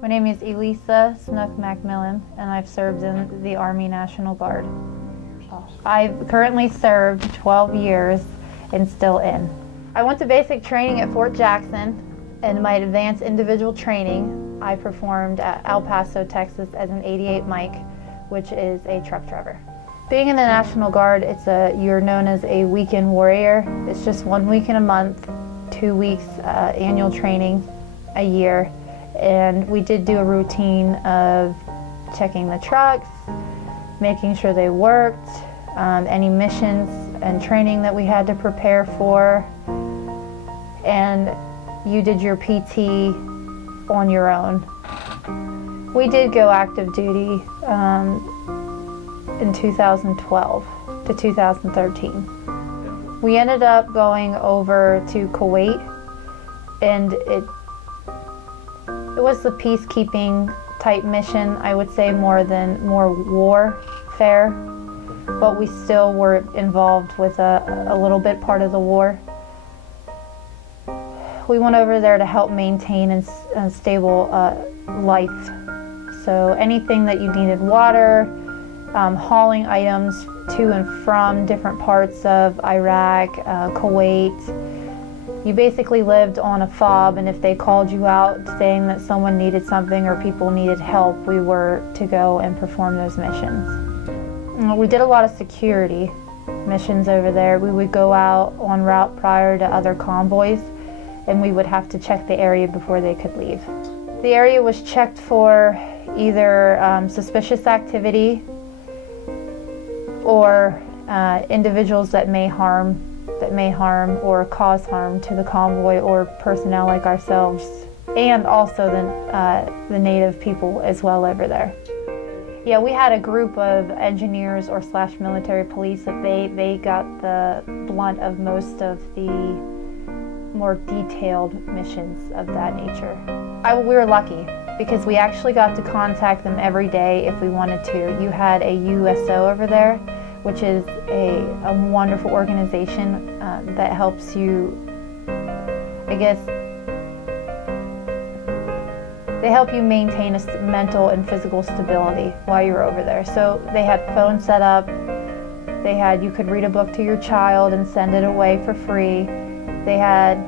My name is Elisa Snook MacMillen, and I've served in the Army National Guard. I've currently served 12 years and still in. I went to basic training at Fort Jackson, and my advanced individual training I performed at El Paso, Texas as an 88 Mike, which is a truck driver. Being in the National Guard, you're known as a weekend warrior. It's just 1 week in a month, 2 weeks annual training a year. And we did do a routine of checking the trucks, making sure they worked, any missions and training that we had to prepare for. And you did your PT on your own. We did go active duty in 2012 to 2013. We ended up going over to Kuwait, and it was a peacekeeping type mission, I would say, more warfare, but we still were involved with a little bit part of the war. We went over there to help maintain a stable life. So anything that you needed, water, hauling items to and from different parts of Iraq, Kuwait. You basically lived on a fob, and if they called you out saying that someone needed something or people needed help, we were to go and perform those missions. We did a lot of security missions over there. We would go out en route prior to other convoys, and we would have to check the area before they could leave. The area was checked for either suspicious activity or individuals that may harm or cause harm to the convoy or personnel like ourselves, and also the native people as well over there. Yeah, we had a group of engineers or / military police that they got the blunt of most of the more detailed missions of that nature. We were lucky because we actually got to contact them every day if we wanted to. You had a USO over there, which is a wonderful organization that helps you, I guess, they help you maintain a mental and physical stability while you're over there. So they had phones set up, you could read a book to your child and send it away for free. They had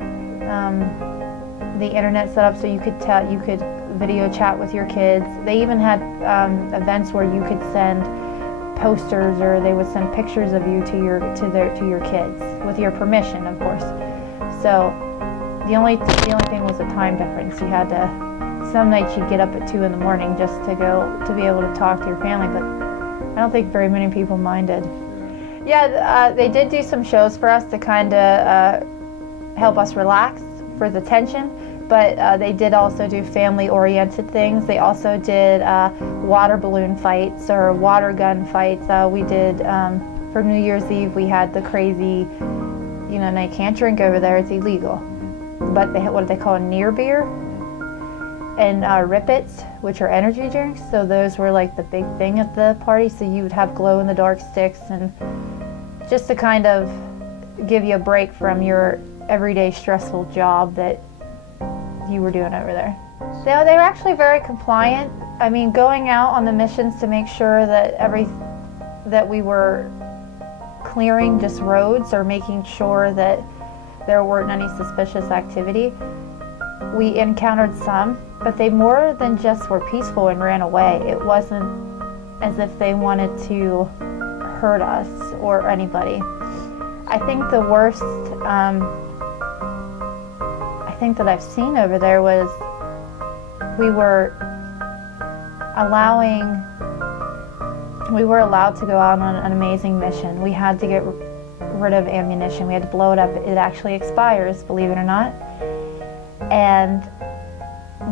the internet set up so you could video chat with your kids. They even had events where you could send posters, or they would send pictures of you to your kids with your permission, of course. So the only thing was the time difference. You had to, some nights you'd get up at 2 in the morning just to be able to talk to your family, but I don't think very many people minded. Yeah, they did do some shows for us to kind of help us relax for the tension, but they did also do family-oriented things. They also did water balloon fights or water gun fights. We did, for New Year's Eve, we had the crazy, now you can't drink over there, it's illegal. But what do they call it, near beer? And Rippets, which are energy drinks. So those were like the big thing at the party. So you would have glow-in-the-dark sticks, and just to kind of give you a break from your everyday stressful job that you were doing over there. They were actually very compliant. I mean, going out on the missions to make sure that we were clearing just roads or making sure that there weren't any suspicious activity. We encountered some, but they more than just were peaceful and ran away. It wasn't as if they wanted to hurt us or anybody. I think the worst that I've seen over there was we were allowed to go out on an amazing mission. We had to get rid of ammunition. We had to blow it up. It actually expires, believe it or not. And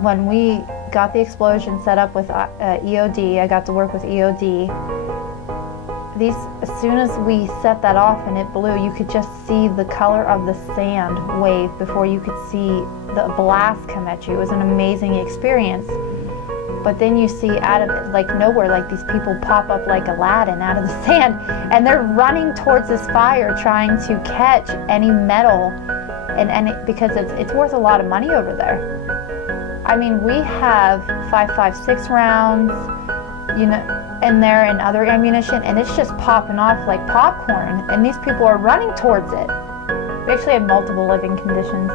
when we got the explosion set up with EOD, I got to work with EOD. As soon as we set that off and it blew, you could just see the color of the sand wave before you could see the blast come at you. It was an amazing experience. But then you see out of it, like nowhere, like these people pop up like Aladdin out of the sand, and they're running towards this fire trying to catch any metal, and because it's worth a lot of money over there. I mean, we have 5.56 rounds, you know, in there and other ammunition, and it's just popping off like popcorn, and these people are running towards it. We actually had multiple living conditions.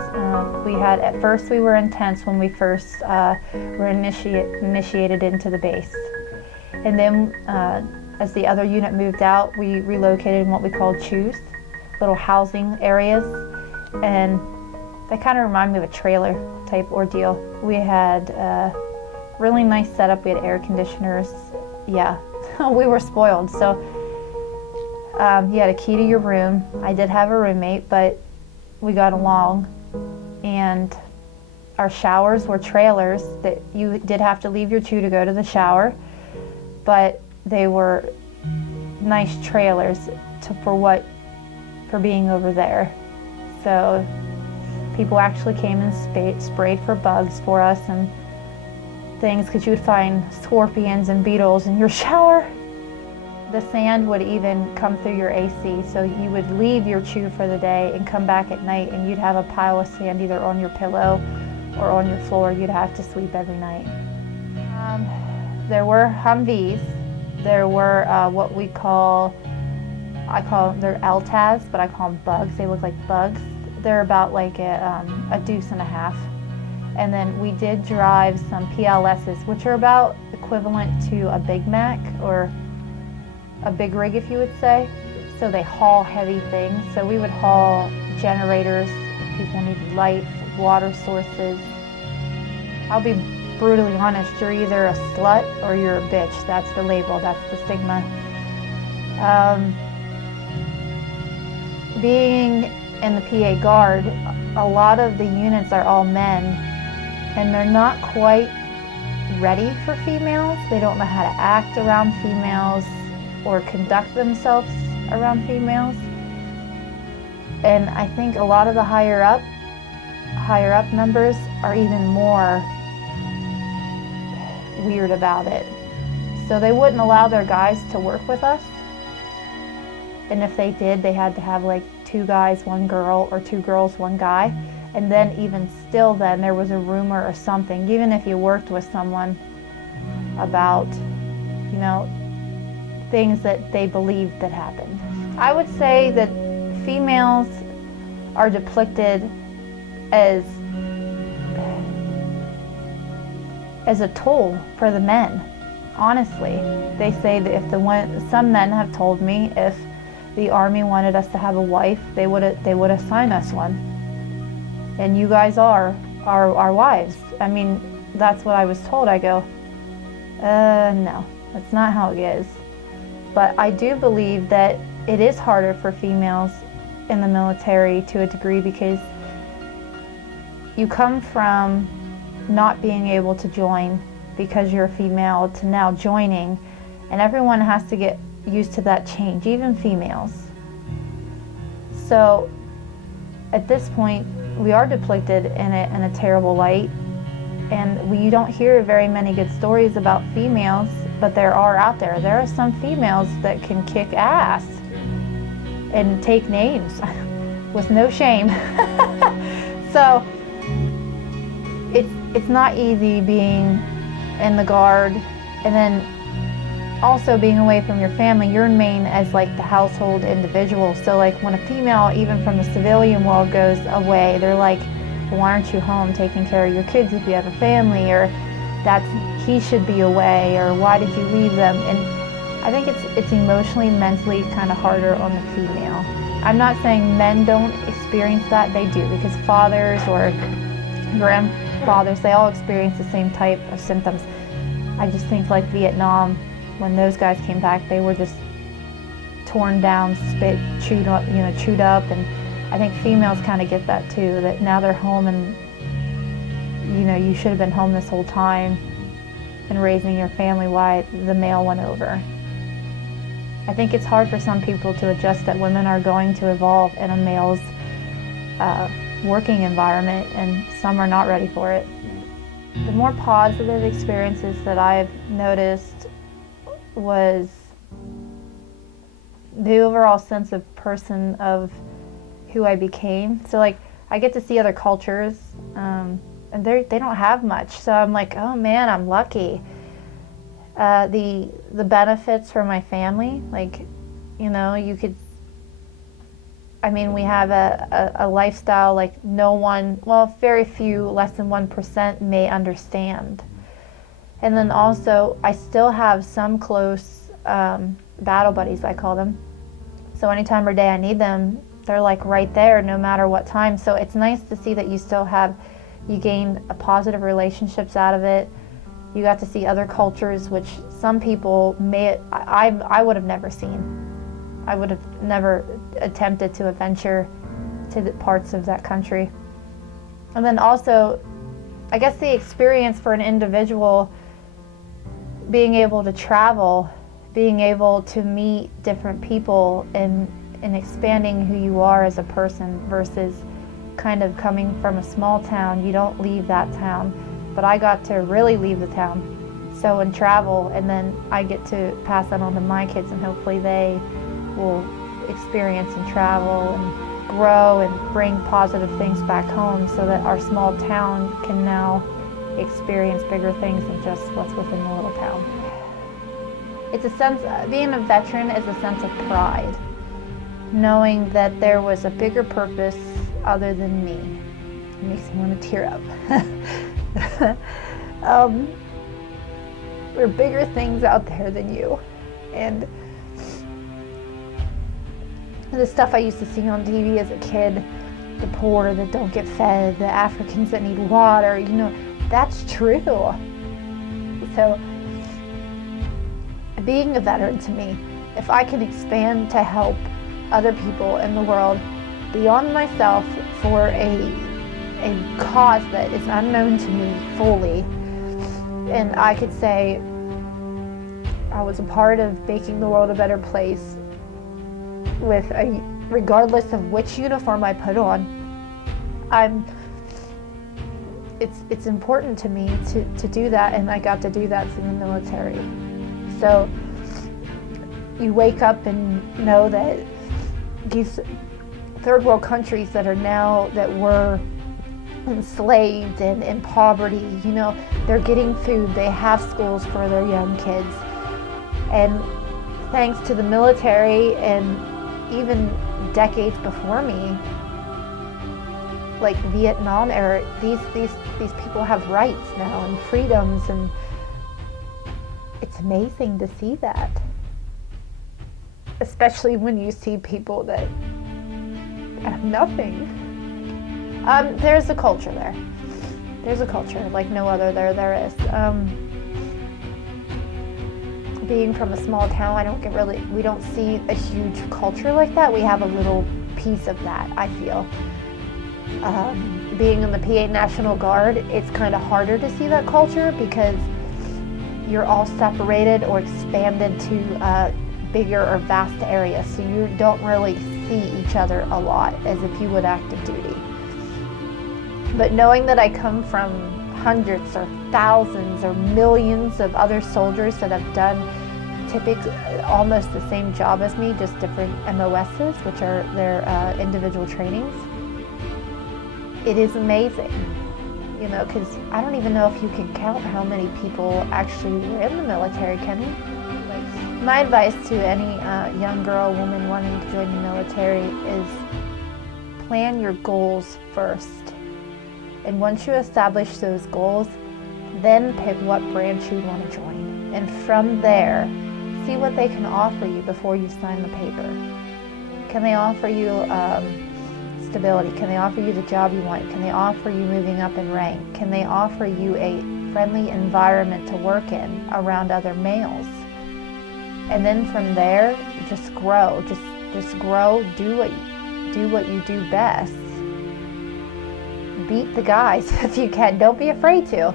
At first we were in tents when we first were initiated into the base. And then as the other unit moved out, we relocated in what we called chews, little housing areas. And they kind of remind me of a trailer type ordeal. We had a really nice setup. We had air conditioners. Yeah, we were spoiled. So you had a key to your room. I did have a roommate, but we got along. And our showers were trailers that you did have to leave your chew to go to the shower, but they were nice trailers for being over there. So people actually came and sprayed for bugs for us and things, because you would find scorpions and beetles in your shower. The sand would even come through your AC, so you would leave your chew for the day and come back at night and you'd have a pile of sand either on your pillow or on your floor. You'd have to sweep every night. There were Humvees. There were what we call, they're LTAs, but I call them bugs. They look like bugs. They're about like a deuce and a half. And then we did drive some PLSs, which are about equivalent to a Big Mac or a big rig, if you would say. So they haul heavy things. So we would haul generators if people needed lights, water sources. I'll be brutally honest, you're either a slut or you're a bitch. That's the label, that's the stigma. Being in the PA Guard, a lot of the units are all men, and they're not quite ready for females. They don't know how to act around females or conduct themselves around females. And I think a lot of the higher up members are even more weird about it. So they wouldn't allow their guys to work with us. And if they did, they had to have like 2 guys, 1 girl, or 2 girls, 1 guy. And then even still then, there was a rumor or something, even if you worked with someone about, you know, things that they believed that happened. I would say that females are depicted as a tool for the men. Honestly, they say that some men have told me if the Army wanted us to have a wife, they would assign us one. And you guys are our wives. I mean, that's what I was told. I go, no, that's not how it is. But I do believe that it is harder for females in the military to a degree, because you come from not being able to join because you're a female to now joining, and everyone has to get used to that change, even females. So at this point, we are depicted in a terrible light, and you don't hear very many good stories about females, but there are out there. There are some females that can kick ass and take names with no shame. So it's not easy being in the Guard, and then also being away from your family. You're main as like the household individual. So like when a female, even from the civilian world, goes away, they're like, well, why aren't you home taking care of your kids if you have a family? Or he should be away, or why did you leave them? And I think it's emotionally, mentally kind of harder on the female. I'm not saying men don't experience that, they do, because fathers or grandfathers, they all experience the same type of symptoms. I just think like Vietnam, when those guys came back, they were just torn down, spit, chewed up, and I think females kind of get that too, that now they're home and, you should have been home this whole time and raising your family, why the male went over. I think it's hard for some people to adjust that women are going to evolve in a male's working environment, and some are not ready for it. The more positive experiences that I've noticed was the overall sense of person of who I became. So like, I get to see other cultures, and they don't have much. So I'm like, oh man, I'm lucky. The benefits for my family, like, you know, you could, I mean, we have a lifestyle like no one, well, very few, less than 1% may understand. And then also, I still have some close battle buddies, I call them. So anytime or day I need them, they're like right there no matter what time. So it's nice to see that you still have, you gained a positive relationships out of it. You got to see other cultures, which some people may, I would have never seen. I would have never attempted to venture to the parts of that country. And then also, I guess the experience for an individual, being able to travel, being able to meet different people, and expanding who you are as a person versus kind of coming from a small town. You don't leave that town, but I got to really leave the town. So and travel, and then I get to pass that on to my kids, and hopefully they will experience and travel and grow and bring positive things back home, so that our small town can now experience bigger things than just what's within the little town. It's a sense, being a veteran is a sense of pride, knowing that there was a bigger purpose other than me. It makes me want to tear up. There are bigger things out there than you. And the stuff I used to see on TV as a kid, the poor that don't get fed, the Africans that need water, you know, that's true. So being a veteran to me, if I can expand to help other people in the world beyond myself for a cause that is unknown to me fully, and I could say I was a part of making the world a better place with regardless of which uniform I put on, it's important to me to do that, and I got to do that through the military. So you wake up and know that these third world countries that were enslaved and in poverty, you know, they're getting food, they have schools for their young kids. And thanks to the military, and even decades before me, like Vietnam era, these people have rights now and freedoms, and it's amazing to see that. Especially when you see people that have nothing. There's a culture there. There's a culture like no other there is. Being from a small town, we don't see a huge culture like that. We have a little piece of that, I feel. Being in the PA National Guard, it's kind of harder to see that culture because you're all separated or expanded to bigger or vast areas, so you don't really see each other a lot as if you would active duty. But knowing that I come from hundreds or thousands or millions of other soldiers that have done typically almost the same job as me, just different MOSs, which are their individual trainings, it is amazing. You know, because I don't even know if you can count how many people actually were in the military, can you? Like, my advice to any young girl, woman wanting to join the military is plan your goals first. And once you establish those goals, then pick what branch you want to join. And from there, see what they can offer you before you sign the paper. Can they offer you stability? Can they offer you the job you want? Can they offer you moving up in rank? Can they offer you a friendly environment to work in around other males? And then from there, just grow. Just grow. Do what you do best. Beat the guys if you can. Don't be afraid to.